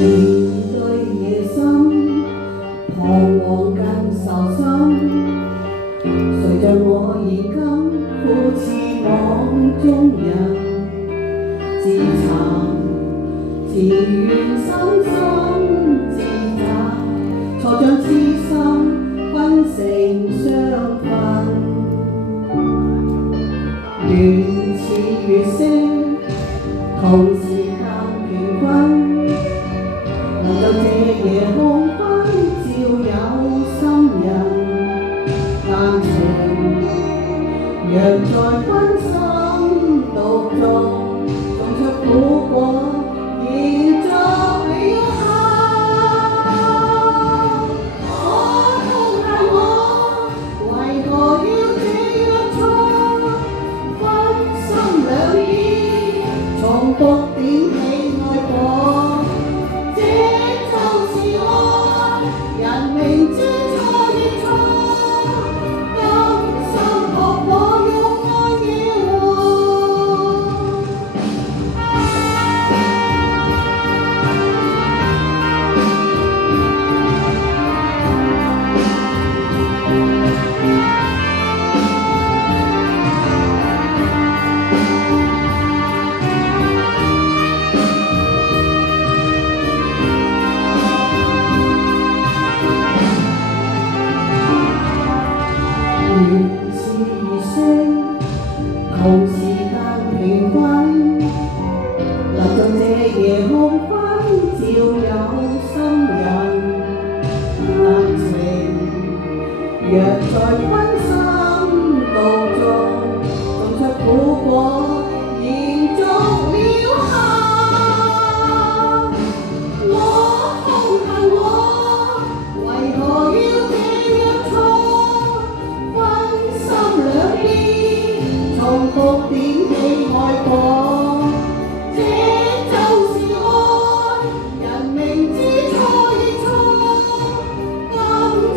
面對夜深，彷徨更受心。誰像我現今苦似網中人，自尋自怨深深自責，錯將痴心分成雙份。緣似月色，同時更平分。能夠這夜空昏照有心人，但情若在分心獨種，種出苦果，延續了恨。我痛恨我，為何要這樣錯？分心兩意，重複點起愛過。人明知錯亦錯，甘心學我用愛擾禍。緣似月色，同時間平分。能在這夜空昏照有心人，但情若在分心獨種，種出苦果，延續了恨。我痛恨我，為何要這樣錯？重複點起愛過，這就是愛。人明知錯亦錯，甘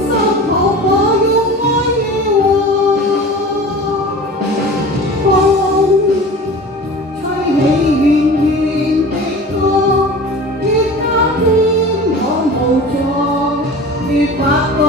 心學我用愛擾禍。風吹起遠遠的歌，越加添我無助，越發覺。